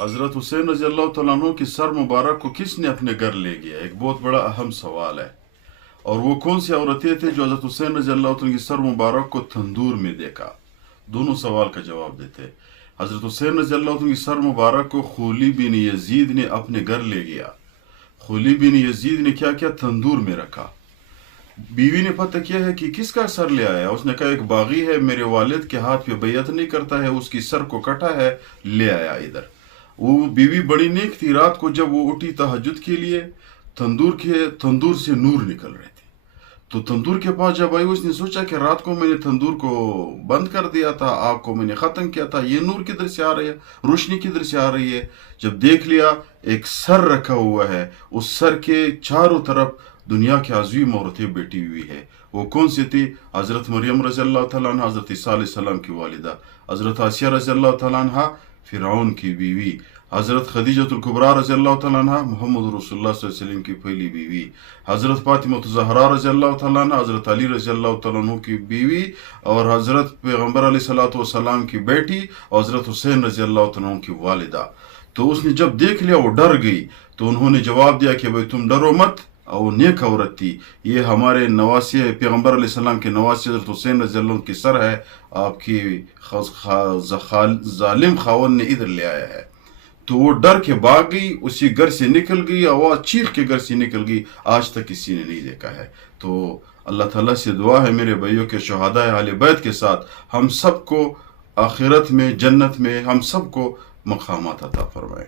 حضرت حسین رضی اللہ تعالیٰ عنہ کی سر مبارک کو کس نے اپنے گھر لے گیا؟ ایک بہت بڑا اہم سوال ہے۔ اور وہ کون سی عورتیں تھے جو حضرت حسین رضی اللہ تعالیٰ کی سر مبارک کو تندور میں دیکھا؟ دونوں سوال کا جواب دیتے۔ حضرت حسین رضی اللہ تعالیٰ کی سر مبارک کو خولی بن یزید نے اپنے گھر لے گیا۔ خولی بن یزید نے کیا کیا؟ تندور میں رکھا۔ بیوی نے پتہ کیا ہے کہ کس کا سر لے آیا؟ اس نے کہا ایک باغی ہے، میرے والد کے ہاتھ پہ بیعت نہیں کرتا ہے، اس کی سر کو کٹا ہے، لے آیا ادھر۔ وہ بیوی بڑی نیک تھی، رات کو جب وہ اٹھی تہجد کے لیے، تندور سے نور نکل رہے تھے۔ تو تندور کے پاس جب آئی، اس نے سوچا کہ رات کو میں نے تندور کو بند کر دیا تھا، آگ کو میں نے ختم کیا تھا، یہ نور کدھر سے آ رہی ہے، روشنی کدھر سے آ رہی ہے؟ جب دیکھ لیا ایک سر رکھا ہوا ہے، اس سر کے چاروں طرف دنیا کی عظیم عورتیں بیٹھی ہوئی ہے۔ وہ کون سی تھی؟ حضرت مریم رضی اللہ تعالیٰ عنہ، حضرت عیسیٰ علیہ السلام کی والدہ، حضرت آسیہ رضی اللہ تعالیٰ عنہ فرعون کی بیوی، حضرت خدیجۃ الکبریٰ رضی اللہ تعالیٰ عنہ محمد رسول اللہ صلی اللہ علیہ وسلم کی پہلی بیوی، حضرت فاطمہ الزہرا رضی اللہ تعالیٰ عنہ، حضرت علی رضی اللہ تعالیٰ عنہ کی بیوی، اور حضرت پیغمبر علیہ السلام کی بیٹی، اور حضرت حسین رضی اللہ تعالیٰ عنہ کی والدہ۔ تو اس نے جب دیکھ لیا وہ ڈر گئی، تو انہوں نے جواب دیا کہ بھئی تم ڈرو مت، اور نیک عورت تھی، یہ ہمارے نواسی پیغمبر علیہ السلام کے نواسی حضرت حسین رضی اللہ عنہ کی سر ہے، آپ کی ظالم خاون نے ادھر لے آیا ہے۔ تو وہ ڈر کے بھاگ گئی، اسی گھر سے نکل گئی، آواز چیخ کے گھر سے نکل گئی، آج تک کسی نے نہیں دیکھا ہے۔ تو اللہ تعالیٰ سے دعا ہے میرے بھائیوں کے شہداء اہل بیت کے ساتھ ہم سب کو آخرت میں، جنت میں ہم سب کو مقامات عطا فرمائے۔